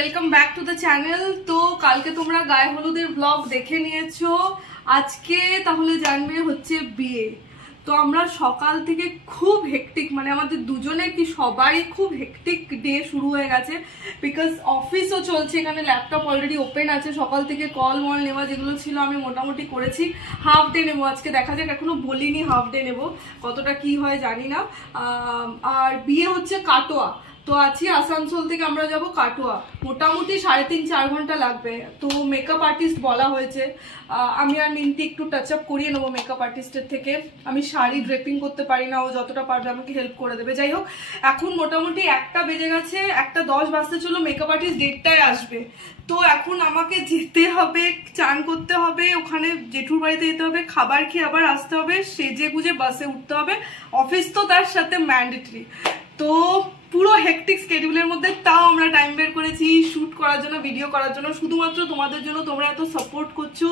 Welcome back to the channel. তো কালকে তোমরা গায়ে হলুদের ব্লগ দেখে নিয়েছো, আজকে তাহলে জানবে হচ্ছে বিয়ে। তো আমরা সকাল থেকে খুব হেক্টিক, মানে আমাদের দুজনের কি সবারই খুব হেক্টিক ডে শুরু হয়ে গেছে, বিকজ অফিসও চলছে, এখানে ল্যাপটপ অলরেডি ওপেন আছে। সকাল থেকে কল মল নেওয়া যেগুলো ছিল আমি মোটামুটি করেছি, হাফ ডে নেবো আজকে, দেখা যাক, এখনো বলিনি হাফ ডে নেবো, কতটা কি হয় জানি না। আর বিয়ে হচ্ছে কাটোয়া, তো আছি আসানসোল থেকে আমরা যাব কাটোয়া, মোটামুটি 3.5-4 ঘন্টা লাগবে। তো মেকআপ আর্টিস্ট বলা হয়েছে, আমি আর মিন্টি একটু টাচ আপ করিয়ে নেবো মেকআপ আর্টিস্টের থেকে। আমি শাড়ি ড্রেপিং করতে পারি না, ও যতটা পারবে আমাকে হেল্প করে দেবে। যাই হোক, এখন মোটামুটি 1টা বেজে গেছে, 1:10 বাজতে চলো, মেকআপ আর্টিস্ট 1:30টায় আসবে। তো এখন আমাকে যেতে হবে, চান করতে হবে, ওখানে জেঠুর বাড়িতে যেতে হবে, খাবার খেয়ে আবার আসতে হবে, সেজে গুজে বাসে উঠতে হবে, অফিস তো তার সাথে ম্যান্ডেটরি। তো পুরো হেক্টিক স্কেডিউলের মধ্যে তাও আমরা টাইম বের করেছি শুট করার জন্য, ভিডিও করার জন্য, শুধুমাত্র তোমাদের জন্য, তোমরা এত সাপোর্ট করছো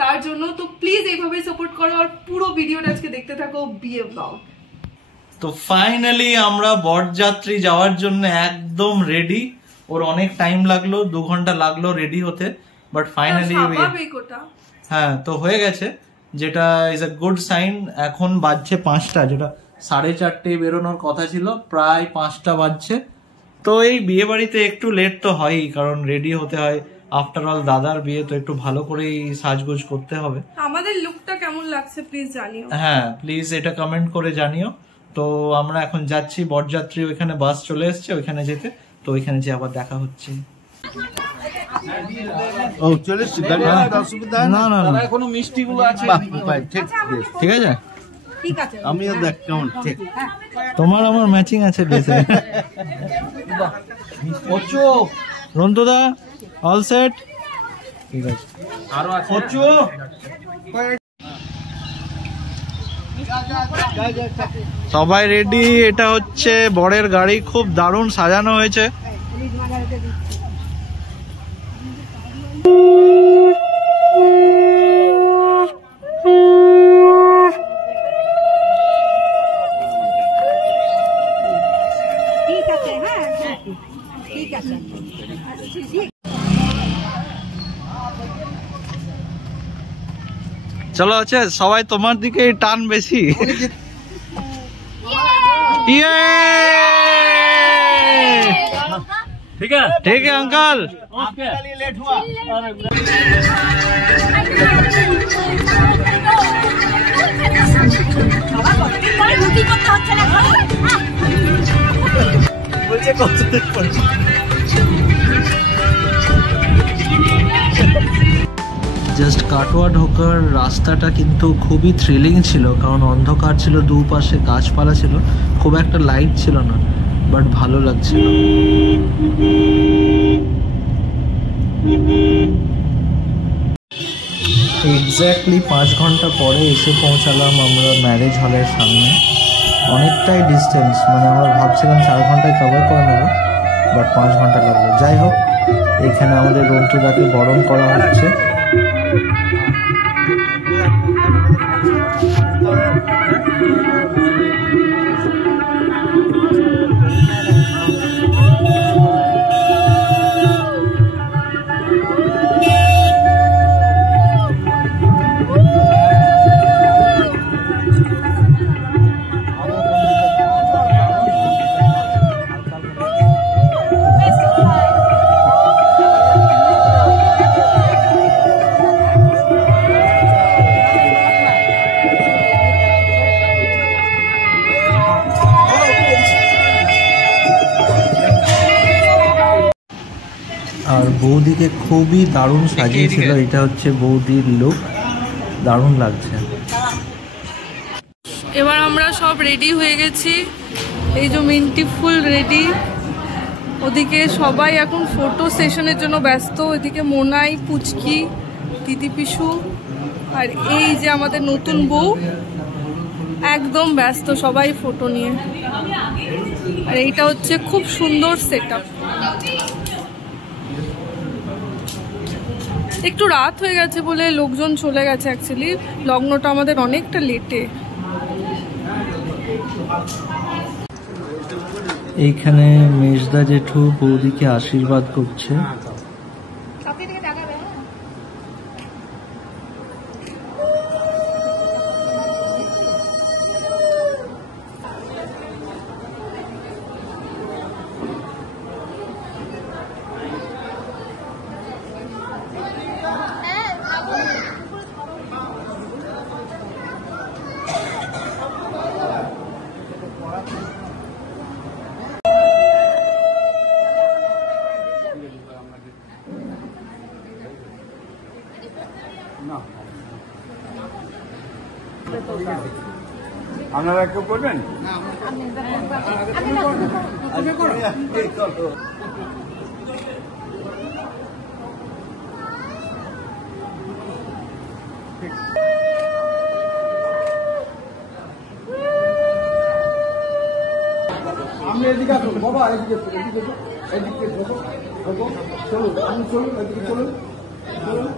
তার জন্য। তো প্লিজ এইভাবেই সাপোর্ট করো, আর পুরো ভিডিওটা আজকে দেখতে থাকো বিয়ে ব্লগ। তো ফাইনালি আমরা বরযাত্রী যাওয়ার জন্য একদম রেডি। ওর অনেক টাইম লাগলো, 2 ঘন্টা লাগলো রেডি হতে, বাট ফাইনালি হ্যাঁ তো হয়ে গেছে, যেটা ইজ আ গুড সাইন। এখন বাজছে 5টা, যেটা 4:30 বেরোনোর কথা ছিল, প্রায় 5টা বাজছে। তো এই বিয়ে বাড়িতে একটু লেট তো হয়ই, কারণ রেডি হতে হয়, আফটার অল দাদার বিয়ে, তো একটু ভালো করেই সাজগোজ করতে হবে। আমাদের লুকটা কেমন লাগছে প্লিজ জানিও। হ্যাঁ প্লিজ এটা কমেন্ট করে জানিও। তো আমরা এখন যাচ্ছি, বরযাত্রী ওইখানে বাস চলে এসছে ওইখানে যেতে, তো ওইখানে যে আবার দেখা হচ্ছে। ও চলে এসছি, অসুবিধা না না না, এখনো মিষ্টিগুলো আছে, ঠিক আছে আমিও দেখ কেমন ঠিক, তোমার আমার ম্যাচিং আছে ড্রেসে। রন্তদা অল সেট, ঠিক আছে আরো আছে। সবাই রেডি, এটা হচ্ছে বরের গাড়ি, খুব দারুণ সাজানো হয়েছে। চলো আছে সবাই তোমার দিকেই টান বেশি। ঠিক আছে अंकल। लेट हुआ জাস্ট কাটোয়া ঢোকার রাস্তাটা কিন্তু খুবই থ্রিলিং ছিল, কারণ অন্ধকার ছিল, দুপাশে গাছপালা ছিল, খুব একটা লাইট ছিল না, বাট ভালো লাগছিল। এক্স্যাক্টলি 5 ঘন্টা পরে এসে পৌঁছালাম আমরা ম্যারেজ হলের সামনে। অনেকটাই ডিস্টেন্স, মানে আমরা ভাবছিলাম 4 ঘন্টায় কভার করে নেব, বাট 5 ঘন্টা লাগলো। যাই হোক, এখানে আমাদের রন্তুদাকে বরণ করা হচ্ছে। আর বৌদিকে খুবই দারুণ সাজিয়েছিল, এটা হচ্ছে বৌদির লুক, দারুণ লাগছে। এবার আমরা সব রেডি হয়ে গেছি, এই যে মিন্টি ফুল রেডি, ওদিকে সবাই এখন ফটো সেশনের জন্য ব্যস্ত, ওইদিকে মোনাই, পুচকি, দিদি পিসু, আর এই যে আমাদের নতুন বউ একদম ব্যস্ত সবাই ফটো নিয়ে। আর এইটা হচ্ছে খুব সুন্দর সেটআপ। একটু রাত হয়ে গেছে বলে লোকজন চলে গেছে, অ্যাকচুয়ালি লগ্নটা আমাদের অনেকটা লেটে। এইখানে মেজদা জেঠু বৌদিকে আশীর্বাদ করছে। আপনারা কেউ করবেন? আমি এদিকে আসুন বাবা, এদিকে এদিকে এদিকে চলুন, আমি চলুন, এদিকে চলুন চলুন।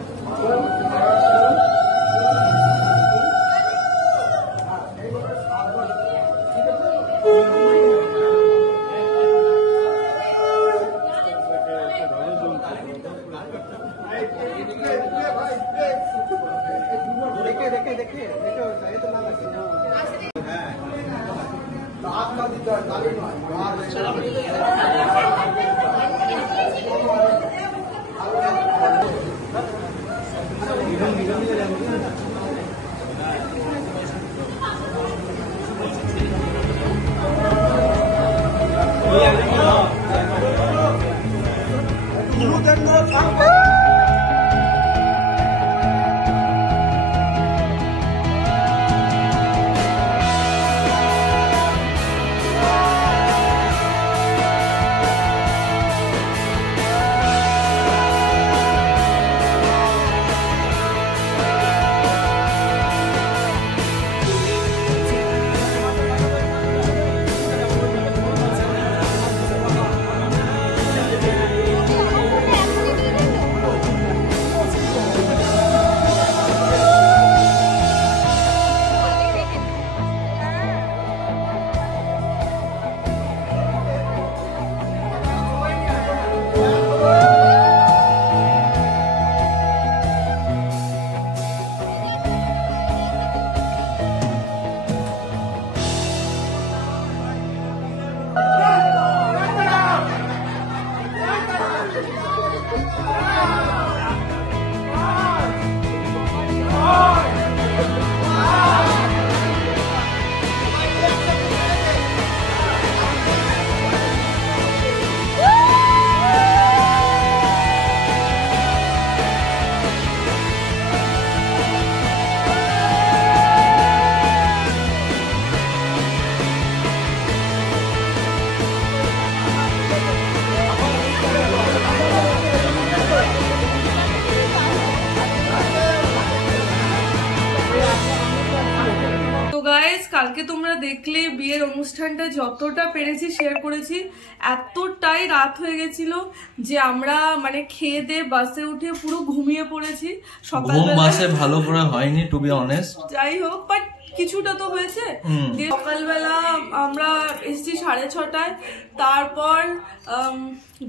কালকে তোমরা দেখলে বিয়ের অনুষ্ঠানটা যতটা পেরেছি শেয়ার করেছি। এতটাই রাত হয়ে গেছিল যে আমরা মানে খেয়ে দিয়ে বাসে উঠে পুরো ঘুমিয়ে পড়েছি। সকালবেলা বাসে ভালো করে হয়নি টু বি অনেস্ট, যাই হোক বাট কিছুটা তো হয়েছে। সকালবেলা আমরা এসেছি 6:30টায়, তারপর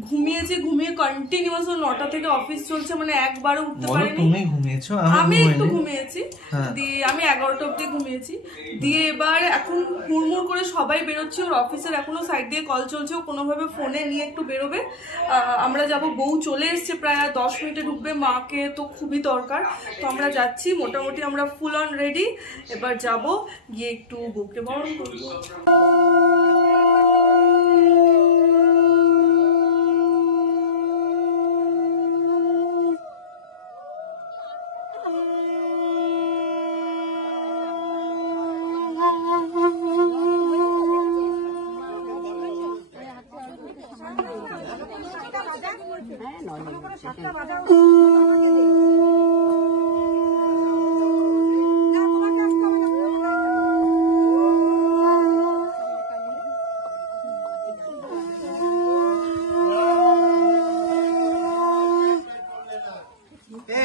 ঘুমিয়েছি, ঘুমিয়ে কন্টিনিউয়াস 9টা থেকে অফিস চলছে, মানে একবারও উঠতে পারিনি। তুমি ঘুমিয়েছো? আমি একটু ঘুমিয়েছি, দিয়ে আমি 11টা অব্দি ঘুমিয়েছি। দিয়ে এবার এখন হুড়মুড় করে সবাই বেরোচ্ছি, ওর অফিসের এখনো সাইড দিয়ে কল চলছে, ও কোনোভাবে ফোনে নিয়ে একটু বেরোবে। আমরা যাব, বউ চলে এসছে, প্রায় 10 মিনিটে ঢুকবে, মাকে তো খুবই দরকার, তো আমরা যাচ্ছি। মোটামুটি আমরা ফুল অন রেডি, এবার যাব গিয়ে একটু বউকে বরণ করবো।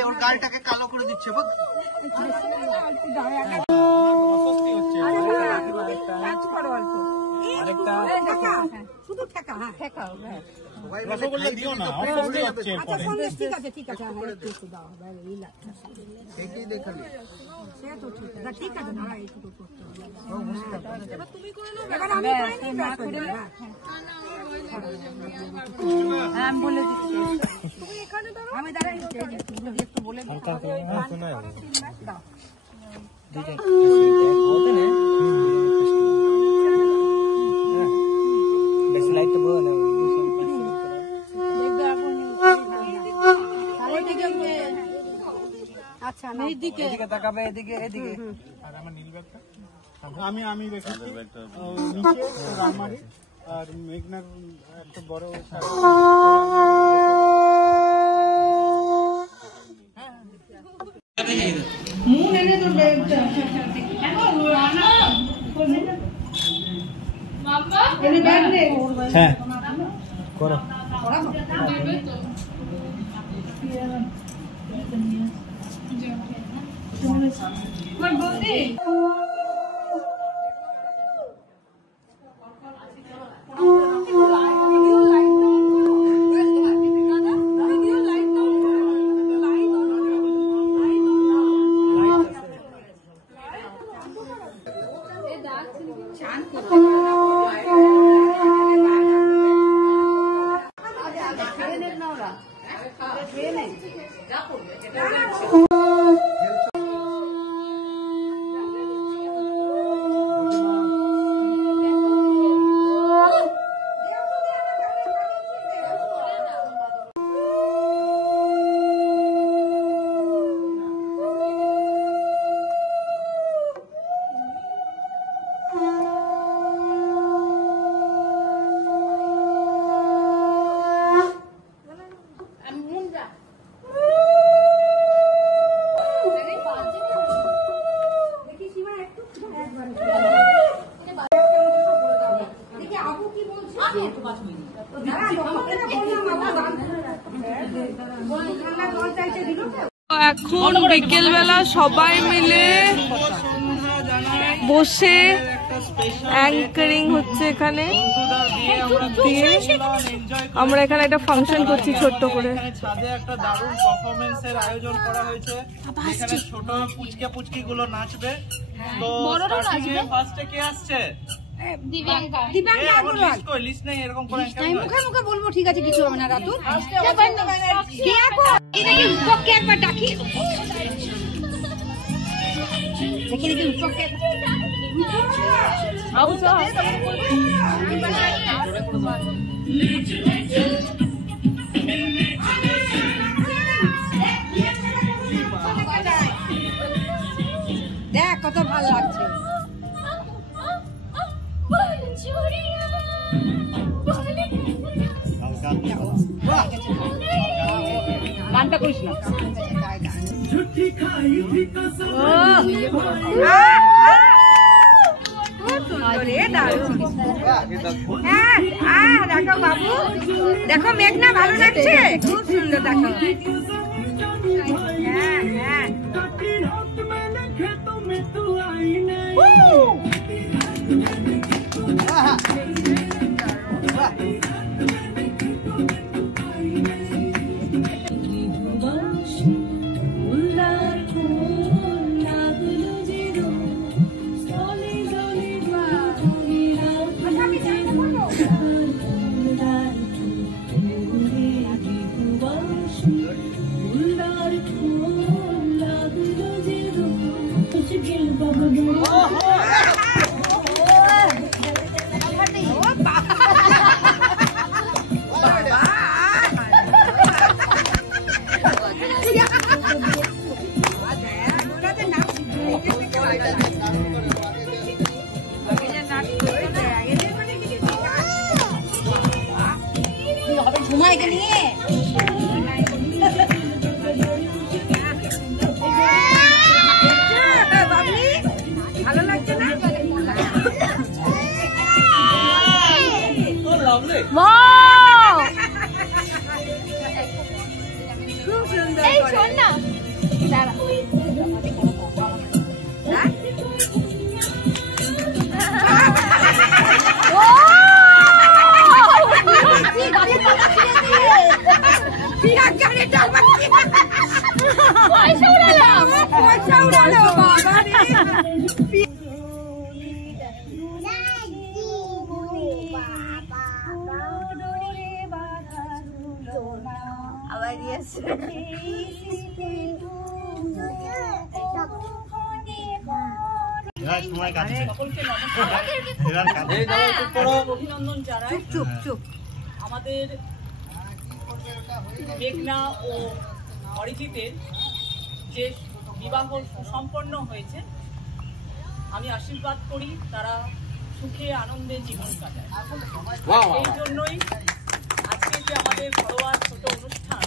ওর গাড়িটাকে কালো করে দিচ্ছে বল। শুধু ঠেকা, হ্যাঁ ঠেকা। রসগোল্লা দিও না, অসুবিধা হচ্ছে আচ্ছা সন্দেশ ঠিক আছে, ঠিক আছে, একটু দাও, এই লাগছে সে তো ঠিক আছে, ঠিক আছে না, এইটুকু করতে হবে। এবার তুমি করে নাও, এবার আমি করে নিই, ব্যাস করে নাও। হ্যাঁ আমি বলে দিচ্ছি, তুমি এখানে দাও, আমি দাঁড়াই একটু বলে দিই। দাও বেশি লাইট তো বলো না, আচ্ছা এইদিকে তাকাবে, এদিকে এদিকে। আর আমার নীল ব্যাগটা আমি রেখেছি নিচে রামারি, আর মেঘনার একটা বড় হ্যাঁ করো। এখন বিকেল বেলা সবাই মিলে বসে অ্যাঙ্কারিং হচ্ছে এখানে দিয়ে আমরা এখানে একটা ফাংশন করছি ছোট্ট করে। ছাদে একটা দারুণ পারফরম্যান্সের আয়োজন করা হয়েছে, এখানে ছোট পুচকে গুলো নাচবে। তো ফার্স্টে কে আসছে? দিব্যাঙ্কা লিস্ট নেই এরকম করে মুখে মুখে বলবো, ঠিক আছে কিছু হবে না। রাতু একবার ডাকি, দেখি দেখি দেখ কত ভালো লাগছে। গানটা করিস না, দেখো বাবু, দেখো মেঘনা ভালো লাগছে, খুব সুন্দর। দেখো হ্যাঁ হ্যাঁ ঘুমাইকে নিয়ে ভালো লাগছে না? খুব সুন্দর না। ও দিয়েছে। অভিনন্দন জানাই আমাদের মেঘনা ও অরিজিতের যে বিবাহ সুসম্পন্ন হয়েছে। আমি আশীর্বাদ করি তারা সুখে আনন্দে জীবন কাটায়। এই জন্যই আজকে যে আমাদের ঘরোয়া ছোট অনুষ্ঠান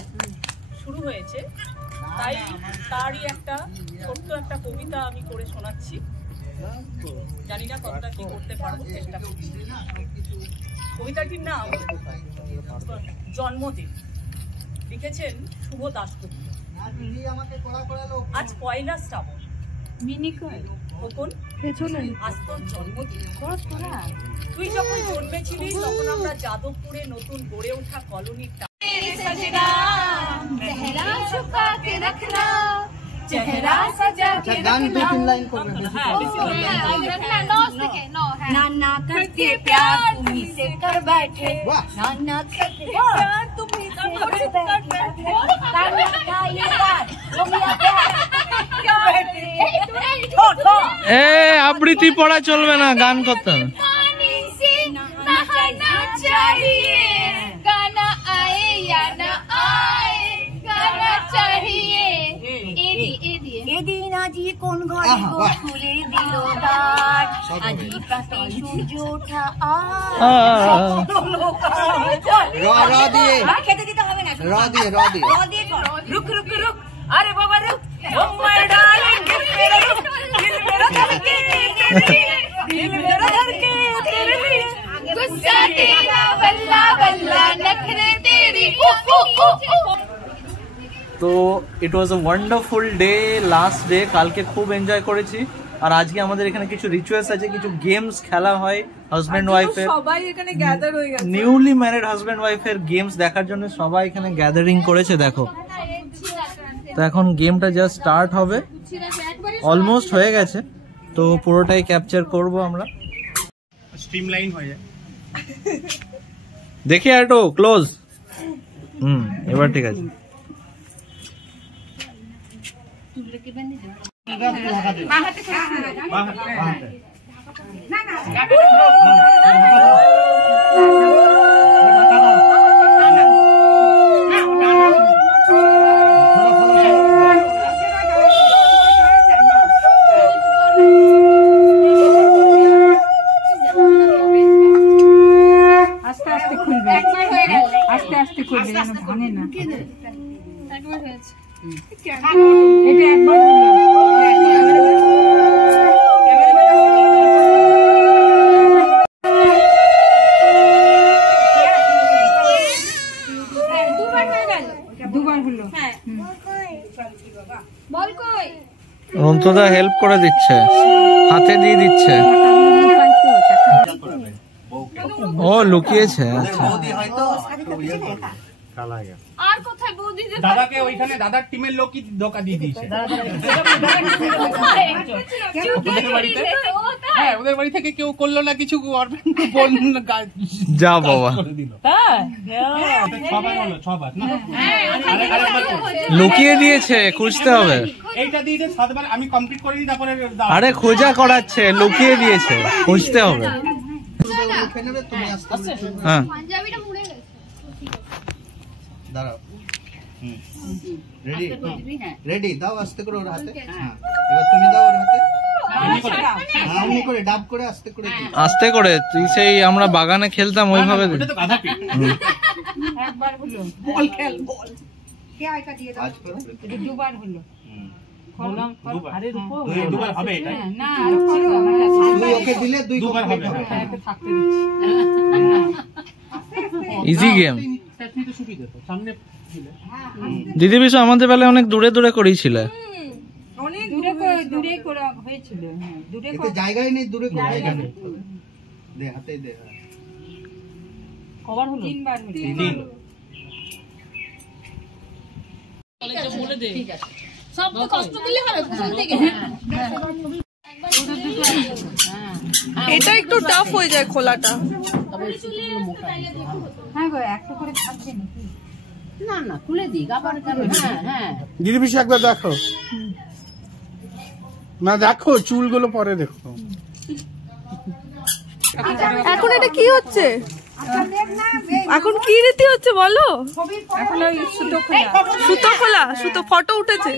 শুরু হয়েছে, তাই তারই একটা ছোট্ট একটা কবিতা আমি করে শোনাচ্ছি। জানি না কতটা কি করতে পারবো, চেষ্টা করছি। কবিতাটির নাম জন্মদিন, লিখেছেন শুভ দাশগুপ্ত। আজ পয়লা শ্রাবণ, খোকন আজ তোর জন্মদিন। তুই যখন জন্মেছিলি তখন আমরা যাদবপুরে নতুন গড়ে ওঠা কলোনির চেহারা সাজা के रखना। नाना करके प्यार तुम्ही से कर बैठे, नाना करके प्यार तुम्ही से कर बैठे, नाना का ये प्यार तुम्ही क्या बैठे। এ আবৃত্তি পড়া চলবে না, গান করতে হবে। पानी से नहाना चाहिए, गाना आए या ना आए, गाना चाहिए। এদিন আজি কোন ঘরে গো খুলে দিল দ্বার, আজি প্রাতে সূর্য ওঠা খেতে দিতে হবে না, র দিয়ে রুক রুক রুক, আরে বাবা রুক, ও মাই ডার্লিং দিল মেরা ধড়কে দিল মেরা ধড়কে তেরে লিয়ে, गुस्सा तेरा बल्ला बल्ला नखरे तेरी তো it was a wonderful day, last day. কালকে খুব এনজয় করেছি, আর আজকে আমাদের এখানে কিছু রিচুয়ালস আছে, কিছু গেমস খেলা হয় হাজব্যান্ড ওয়াইফের। সবাই এখানে গ্যাদার হয়ে গেছে, নিউলি ম্যারিড হাজব্যান্ড ওয়াইফের গেমস দেখার জন্য সবাই এখানে গ্যাদারিং করেছে। দেখো, তো এখন গেমটা জাস্ট স্টার্ট হবে, অলমোস্ট হয়ে গেছে, তো পুরোটাই ক্যাপচার করব আমরা। স্ট্রিমলাইন হয়ে যায়। দেখি আর একটু ক্লোজ। এবার ঠিক আছে। আস্তে আস্তে খুলবে, আস্তে আস্তে খুলবে, যেন ভাঙে না। একবার হয়েছে, এটা একবার দুবার হলো। বল কই অন্তদা হেল্প করে দিচ্ছে, হাতে দিয়ে দিচ্ছে। ও লুকিয়েছে, আচ্ছা। আর কোথায় বৌদি দাদাকে ওইখানে দাদার টিমের লোকই ধোকা দিয়ে দিয়েছে। হ্যাঁ, ওদের বাড়ি থেকে কেউ করলো না কিছু, যা বাবা লুকিয়ে দিয়েছে, খুঁজতে হবে। এইটা দিয়ে 7 বার আমি কমপ্লিট করে দিই, তারপরে আরে খোঁজা করাচ্ছে, লুকিয়ে দিয়েছে, খুঁজতে হবে। হ্যাঁ পাঞ্জাবিটা মুড়ে গেছে। দাঁড়াও, রেডি দাও, আস্তে করে ওর হাতে। হ্যাঁ, এবার তুমি দাও ওর হাতে, এমনি করে ডাব করে আস্তে করে দিও। আস্তে করে, তুই সেই আমরা বাগানে খেলতাম ওইভাবে। একবার হলো, বল খেল, বল কে আইটা দিয়ে দাও। এটা দুবার হলো, বললাম আরে রূপো দুবার হবে এটা না, আর করো, দুই ওকে দিলে দুইবার হবে। একটা থাকতে দিচ্ছি। Easy game. তো সুবিধা তো সামনে দিলে। দিদি বিশু আমাদের বেলায় অনেক দূরে দূরে করেছিল, অনেক দূরে করা হয়েছিল। হ্যাঁ, দূরে এতে জায়গাই নেই, দূরে করে দে, হাতে দে। কভার হলো, তিনবার হলো। তিন ঠিক আছে, সব তো কষ্ট দিলে হবে প্রথম থেকে। এটা একটু টাফ হয়ে যায় খোলাটা। হ্যাঁ গো, একটা করে থাকবে নাকি? না না খুলে দিক আবার কেন? হ্যাঁ হ্যাঁ গিরিবিশ একবার দেখো না, দেখো চুলগুলো পরে দেখো। এখন এটা কি হচ্ছে? এখন কি রীতি হচ্ছে বলো? সুতো খোলা, সুতো ফটো উঠেছে।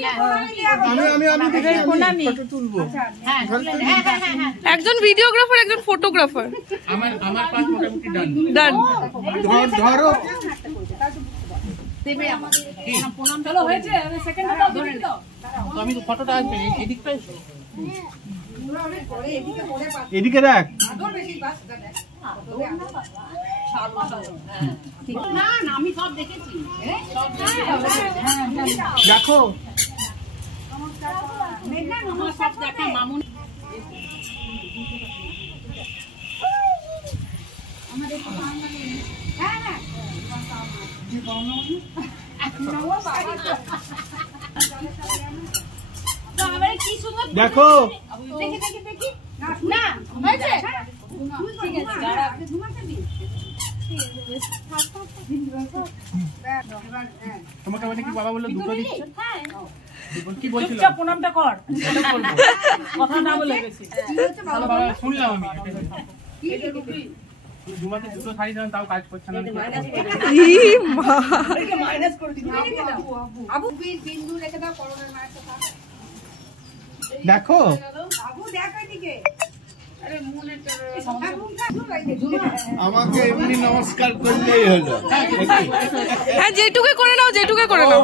ফটো তুলবো। একজন ভিডিওগ্রাফার, একজন ফটোগ্রাফার। আমার পাশ মোটামুটি ডান। ধরো চলো হয়েছে, সেকেন্ডটা দাও, ধরে দাও। আমি তো ফটোটা আসবে এদিকটাই, এদিকে দেখ। না না আমি সব দেখেছি। দেখো আমার সব দেখা মামুন। দেখো না হয়েছে তোমাকে বলে কি বাবা বললো দুটো দিচ্ছে, কি বলছিল? চুপচাপ প্রণামটা কর, কথা না বলে গেছি। বাবা শুনলাম আমি দুমাকে দুটো শাড়ি দেন তাও কাজ করছে না। মাইনাস করে দিবি। দেখো আমাকে এমনি নমস্কার করলেই হলো। হ্যাঁ যেটুকু করে নাও, যেটুকু করে নাও।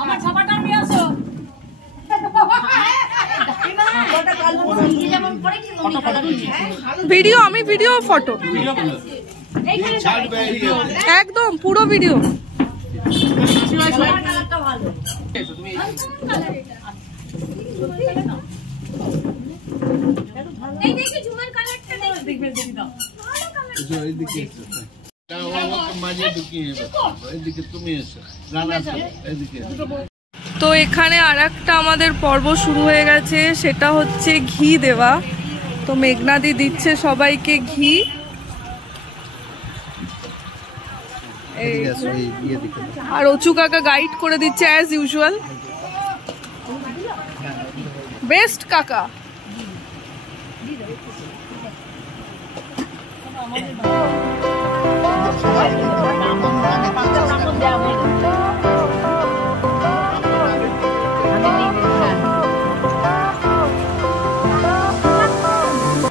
আমার ছাপাটা নিয়ে আসো। ভিডিও, আমি ভিডিও ফটো একদম পুরো ভিডিও। তো এখানে আর একটা আমাদের পর্ব শুরু হয়ে গেছে, সেটা হচ্ছে ঘি দেওয়া। তো মেঘনাদি দিচ্ছে সবাইকে ঘি। আর অচু কাকা গাইড করে দিচ্ছে অ্যাজ ইউজুয়াল। বেস্ট কাকা। দেওয়া